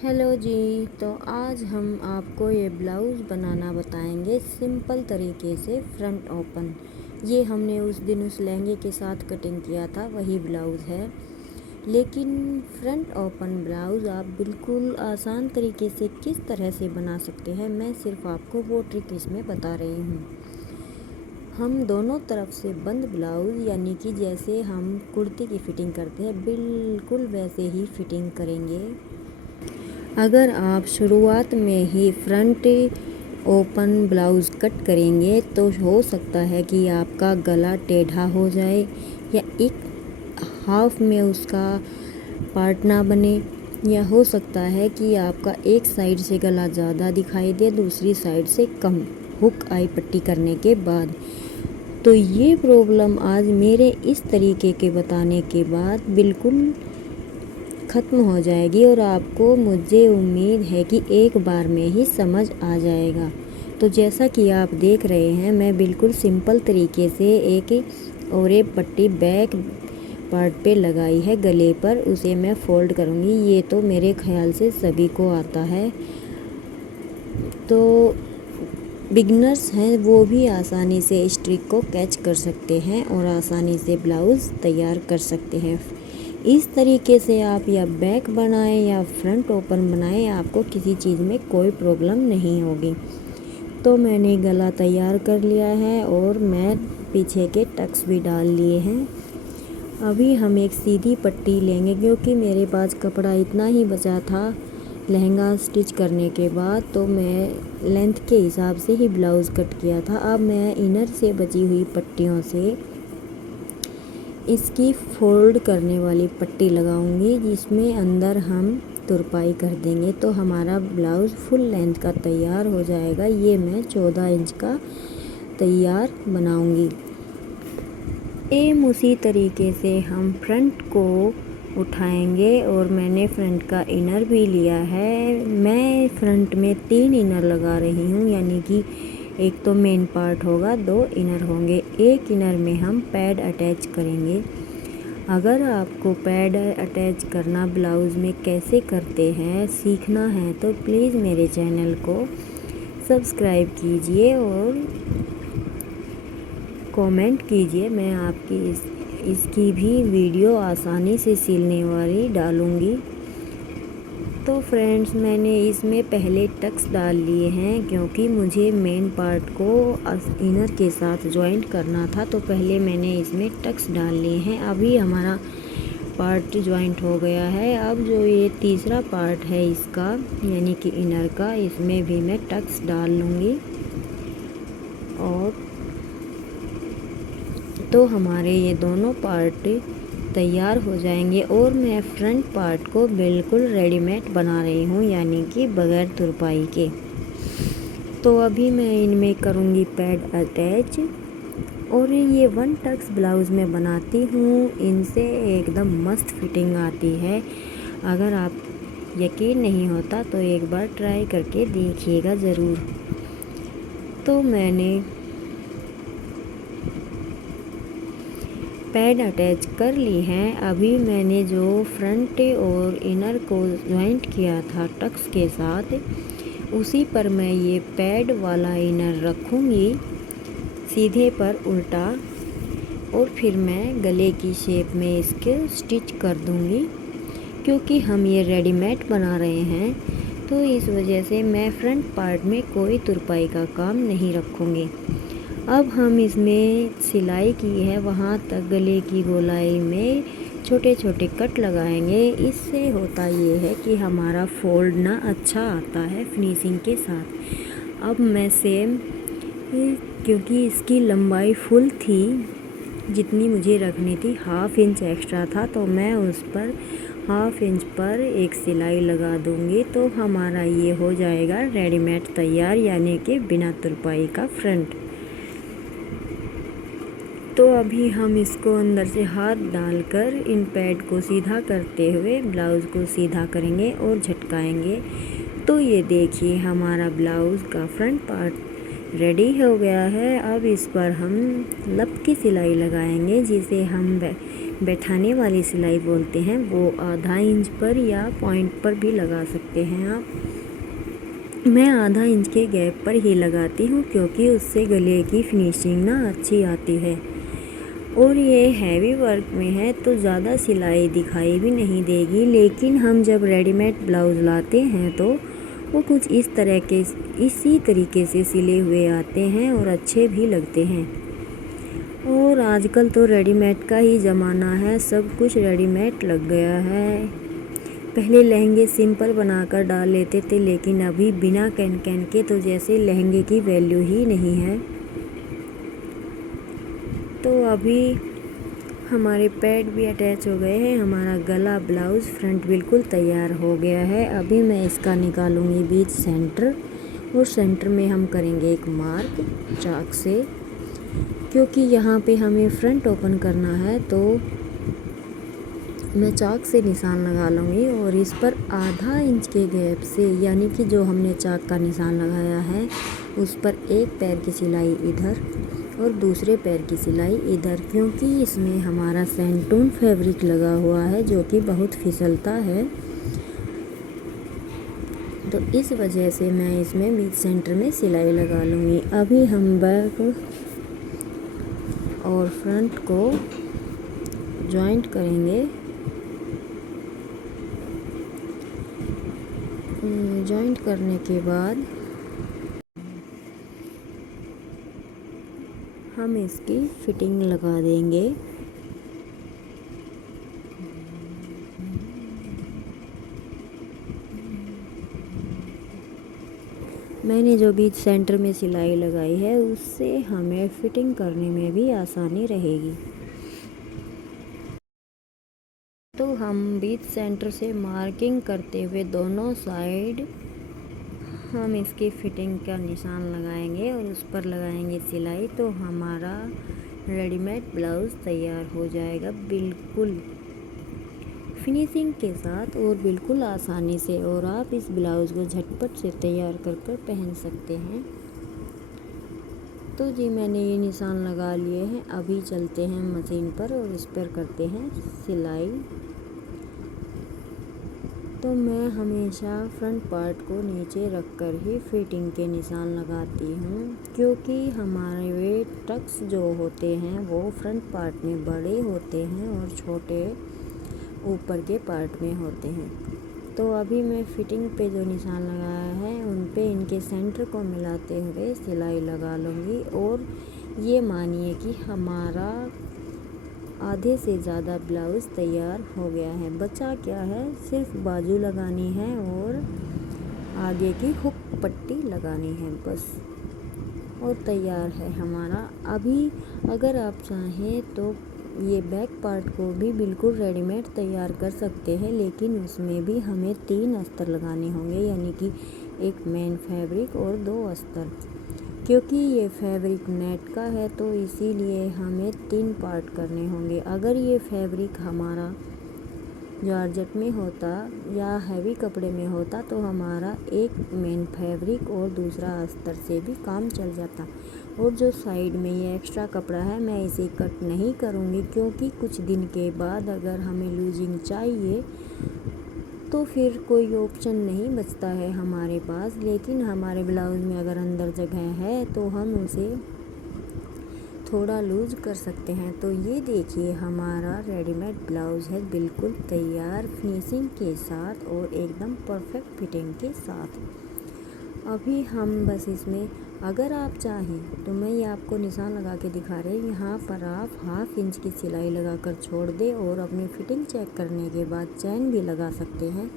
Hello जी। तो आज हम आपको ये ब्लाउज़ बनाना बताएंगे सिंपल तरीके से फ्रंट ओपन। ये हमने उस दिन उस लहंगे के साथ कटिंग किया था, वही ब्लाउज़ है। लेकिन फ्रंट ओपन ब्लाउज़ आप बिल्कुल आसान तरीके से किस तरह से बना सकते हैं, मैं सिर्फ आपको वो ट्रिक इसमें बता रही हूँ। हम दोनों तरफ से बंद ब्लाउज़ यानी कि जैसे हम कुर्ती की फ़िटिंग करते हैं बिल्कुल वैसे ही फ़िटिंग करेंगे। अगर आप शुरुआत में ही फ्रंट ओपन ब्लाउज़ कट करेंगे तो हो सकता है कि आपका गला टेढ़ा हो जाए या एक हाफ में उसका पार्ट ना बने, या हो सकता है कि आपका एक साइड से गला ज़्यादा दिखाई दे, दूसरी साइड से कम हुक आई पट्टी करने के बाद। तो ये प्रॉब्लम आज मेरे इस तरीके के बताने के बाद बिल्कुल ख़त्म हो जाएगी और आपको मुझे उम्मीद है कि एक बार में ही समझ आ जाएगा। तो जैसा कि आप देख रहे हैं, मैं बिल्कुल सिंपल तरीके से एक और एक पट्टी बैक पार्ट पे लगाई है गले पर, उसे मैं फ़ोल्ड करूँगी। ये तो मेरे ख्याल से सभी को आता है, तो बिगनर्स हैं वो भी आसानी से इस ट्रिक को कैच कर सकते हैं और आसानी से ब्लाउज़ तैयार कर सकते हैं। इस तरीके से आप या बैक बनाएं या फ्रंट ओपन बनाएं, आपको किसी चीज़ में कोई प्रॉब्लम नहीं होगी। तो मैंने गला तैयार कर लिया है और मैं पीछे के टक्स भी डाल लिए हैं। अभी हम एक सीधी पट्टी लेंगे क्योंकि मेरे पास कपड़ा इतना ही बचा था लहंगा स्टिच करने के बाद, तो मैं लेंथ के हिसाब से ही ब्लाउज़ कट किया था। अब मैं इनर से बची हुई पट्टियों से इसकी फोल्ड करने वाली पट्टी लगाऊंगी, जिसमें अंदर हम तुरपाई कर देंगे तो हमारा ब्लाउज़ फुल लेंथ का तैयार हो जाएगा। ये मैं 14 इंच का तैयार बनाऊंगी। सेम उसी तरीके से हम फ्रंट को उठाएंगे और मैंने फ्रंट का इनर भी लिया है। मैं फ्रंट में 3 इनर लगा रही हूँ, यानी कि एक तो मेन पार्ट होगा, 2 इनर होंगे। एक इनर में हम पैड अटैच करेंगे। अगर आपको पैड अटैच करना ब्लाउज़ में कैसे करते हैं सीखना है तो प्लीज़ मेरे चैनल को सब्सक्राइब कीजिए और कमेंट कीजिए। मैं आपकी इसकी भी वीडियो आसानी से सिलने वाली डालूँगी। तो फ्रेंड्स, मैंने इसमें पहले टक्स डाल लिए हैं क्योंकि मुझे मेन पार्ट को इनर के साथ जॉइंट करना था, तो पहले मैंने इसमें टक्स डाल लिए हैं। अभी हमारा पार्ट जॉइंट हो गया है। अब जो ये तीसरा पार्ट है इसका यानी कि इनर का, इसमें भी मैं टक्स डाल लूँगी और तो हमारे ये दोनों पार्ट तैयार हो जाएंगे। और मैं फ्रंट पार्ट को बिल्कुल रेडीमेड बना रही हूँ, यानी कि बगैर तुरपाई के। तो अभी मैं इनमें करूँगी पैड अटैच और ये 1 टक्स ब्लाउज़ में बनाती हूँ। इनसे एकदम मस्त फिटिंग आती है। अगर आप यकीन नहीं होता तो एक बार ट्राई करके देखिएगा ज़रूर। तो मैंने पैड अटैच कर ली हैं। अभी मैंने जो फ्रंट और इनर को जॉइंट किया था टक्स के साथ, उसी पर मैं ये पैड वाला इनर रखूँगी सीधे पर उल्टा, और फिर मैं गले की शेप में इसके स्टिच कर दूँगी। क्योंकि हम ये रेडीमेड बना रहे हैं तो इस वजह से मैं फ्रंट पार्ट में कोई तुरपाई का काम नहीं रखूँगी। अब हम इसमें सिलाई की है वहाँ तक गले की गोलाई में छोटे छोटे कट लगाएंगे। इससे होता ये है कि हमारा फोल्ड ना अच्छा आता है फिनिशिंग के साथ। अब मैं सेम, क्योंकि इसकी लंबाई फुल थी जितनी मुझे रखनी थी, 1/2 इंच एक्स्ट्रा था, तो मैं उस पर 1/2 इंच पर एक सिलाई लगा दूंगी। तो हमारा ये हो जाएगा रेडीमेड तैयार, यानी कि बिना तुरपाई का फ्रंट। तो अभी हम इसको अंदर से हाथ डालकर इन पैड को सीधा करते हुए ब्लाउज़ को सीधा करेंगे और झटकाएंगे। तो ये देखिए हमारा ब्लाउज़ का फ्रंट पार्ट रेडी हो गया है। अब इस पर हम लब की सिलाई लगाएंगे, जिसे हम बैठाने वाली सिलाई बोलते हैं, वो आधा इंच पर या पॉइंट पर भी लगा सकते हैं आप। मैं आधा इंच के गैप पर ही लगाती हूँ क्योंकि उससे गले की फिनिशिंग ना अच्छी आती है। और ये हैवी वर्क में है तो ज़्यादा सिलाई दिखाई भी नहीं देगी, लेकिन हम जब रेडीमेड ब्लाउज़ लाते हैं तो वो कुछ इसी तरीके से सिले हुए आते हैं और अच्छे भी लगते हैं। और आजकल तो रेडीमेड का ही ज़माना है, सब कुछ रेडीमेड लग गया है। पहले लहंगे सिंपल बनाकर डाल लेते थे, लेकिन अभी बिना कैन के तो जैसे लहंगे की वैल्यू ही नहीं है। तो अभी हमारे पैड भी अटैच हो गए हैं, हमारा गला ब्लाउज़ फ्रंट बिल्कुल तैयार हो गया है। अभी मैं इसका निकालूंगी बीच सेंटर, और सेंटर में हम करेंगे एक मार्क चाक से, क्योंकि यहाँ पे हमें फ्रंट ओपन करना है। तो मैं चाक से निशान लगा लूँगी और इस पर आधा इंच के गैप से, यानी कि जो हमने चाक का निशान लगाया है उस पर एक पैर की सिलाई इधर और दूसरे पैर की सिलाई इधर, क्योंकि इसमें हमारा सेंटून फैब्रिक लगा हुआ है जो कि बहुत फिसलता है। तो इस वजह से मैं इसमें बीच सेंटर में सिलाई लगा लूँगी। अभी हम बैक और फ्रंट को जॉइंट करेंगे। जॉइंट करने के बाद हम इसकी फिटिंग लगा देंगे। मैंने जो बीच सेंटर में सिलाई लगाई है उससे हमें फिटिंग करने में भी आसानी रहेगी। तो हम बीच सेंटर से मार्किंग करते हुए दोनों साइड हम इसकी फिटिंग का निशान लगाएंगे और उस पर लगाएंगे सिलाई। तो हमारा रेडीमेड ब्लाउज़ तैयार हो जाएगा बिल्कुल फिनिशिंग के साथ और बिल्कुल आसानी से। और आप इस ब्लाउज़ को झटपट से तैयार कर पहन सकते हैं। तो जी मैंने ये निशान लगा लिए हैं। अभी चलते हैं मशीन पर और इस पर करते हैं सिलाई। तो मैं हमेशा फ्रंट पार्ट को नीचे रखकर ही फिटिंग के निशान लगाती हूँ, क्योंकि हमारे वे टक्स जो होते हैं वो फ्रंट पार्ट में बड़े होते हैं और छोटे ऊपर के पार्ट में होते हैं। तो अभी मैं फिटिंग पे जो निशान लगाया है उन पे इनके सेंटर को मिलाते हुए सिलाई लगा लूँगी। और ये मानिए कि हमारा आधे से ज़्यादा ब्लाउज़ तैयार हो गया है। बचा क्या है, सिर्फ बाजू लगानी है और आगे की हुक पट्टी लगानी है बस, और तैयार है हमारा। अभी अगर आप चाहें तो ये बैक पार्ट को भी बिल्कुल रेडीमेड तैयार कर सकते हैं, लेकिन उसमें भी हमें 3 अस्तर लगाने होंगे, यानी कि एक मेन फैब्रिक और 2 अस्तर। क्योंकि ये फैब्रिक नेट का है तो इसीलिए हमें 3 पार्ट करने होंगे। अगर ये फैब्रिक हमारा जॉर्जेट में होता या हैवी कपड़े में होता तो हमारा एक मेन फैब्रिक और दूसरा अस्तर से भी काम चल जाता। और जो साइड में ये एक्स्ट्रा कपड़ा है मैं इसे कट नहीं करूँगी, क्योंकि कुछ दिन के बाद अगर हमें लूजिंग चाहिए तो फिर कोई ऑप्शन नहीं बचता है हमारे पास। लेकिन हमारे ब्लाउज़ में अगर अंदर जगह है तो हम उसे थोड़ा लूज कर सकते हैं। तो ये देखिए हमारा रेडीमेड ब्लाउज़ है बिल्कुल तैयार फिनिशिंग के साथ और एकदम परफेक्ट फिटिंग के साथ। अभी हम बस इसमें अगर आप चाहें तो मैं ये आपको निशान लगा के दिखा रही हूँ, यहाँ पर आप 1/2 इंच की सिलाई लगाकर छोड़ दें और अपनी फिटिंग चेक करने के बाद चैन भी लगा सकते हैं,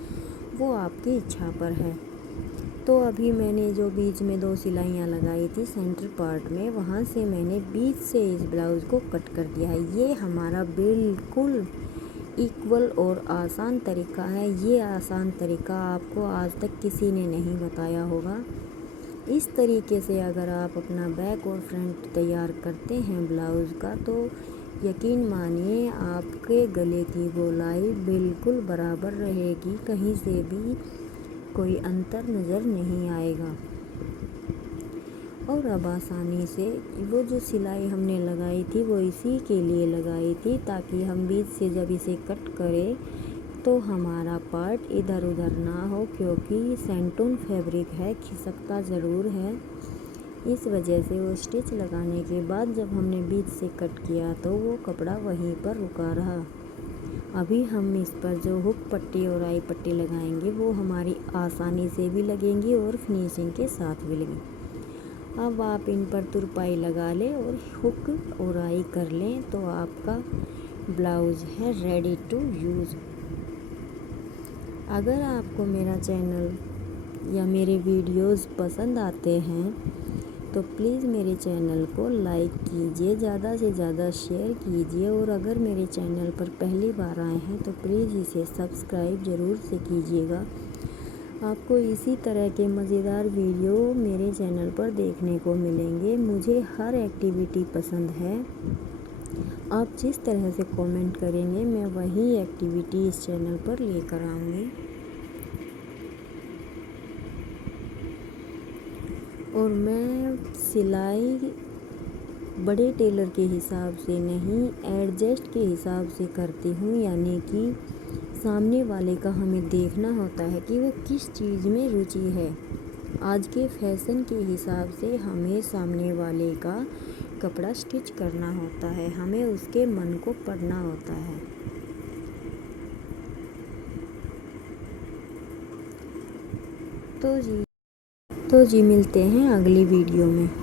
वो आपकी इच्छा पर है। तो अभी मैंने जो बीच में 2 सिलाइयाँ लगाई थी सेंटर पार्ट में, वहाँ से मैंने बीच से इस ब्लाउज़ को कट कर दिया है। ये हमारा बिल्कुल इक्वल और आसान तरीका है। ये आसान तरीका आपको आज तक किसी ने नहीं बताया होगा। इस तरीके से अगर आप अपना बैक और फ्रंट तैयार करते हैं ब्लाउज़ का, तो यकीन मानिए आपके गले की गोलाई बिल्कुल बराबर रहेगी, कहीं से भी कोई अंतर नज़र नहीं आएगा। और अब आसानी से वो जो सिलाई हमने लगाई थी वो इसी के लिए लगाई थी ताकि हम बीच से जब इसे कट करें तो हमारा पार्ट इधर उधर ना हो, क्योंकि सेंटून फैब्रिक है, खिसकता ज़रूर है। इस वजह से वो स्टिच लगाने के बाद जब हमने बीच से कट किया तो वो कपड़ा वहीं पर रुका रहा। अभी हम इस पर जो हुक पट्टी और आई पट्टी लगाएंगे वो हमारी आसानी से भी लगेंगी और फिनिशिंग के साथ भी लगेंगी। अब आप इन पर तुरपाई लगा लें और हुक और आई कर लें तो आपका ब्लाउज़ है रेडी टू यूज़। अगर आपको मेरा चैनल या मेरे वीडियोस पसंद आते हैं तो प्लीज़ मेरे चैनल को लाइक कीजिए, ज़्यादा से ज़्यादा शेयर कीजिए, और अगर मेरे चैनल पर पहली बार आए हैं तो प्लीज़ इसे सब्सक्राइब ज़रूर से कीजिएगा। आपको इसी तरह के मज़ेदार वीडियो मेरे चैनल पर देखने को मिलेंगे। मुझे हर एक्टिविटी पसंद है। आप जिस तरह से कमेंट करेंगे मैं वही एक्टिविटी इस चैनल पर लेकर आऊँगी। और मैं सिलाई बड़े टेलर के हिसाब से नहीं, एडजस्ट के हिसाब से करती हूँ, यानी कि सामने वाले का हमें देखना होता है कि वो किस चीज़ में रुचि है। आज के फैशन के हिसाब से हमें सामने वाले का कपड़ा स्टिच करना होता है, हमें उसके मन को पढ़ना होता है। तो जी मिलते हैं अगली वीडियो में।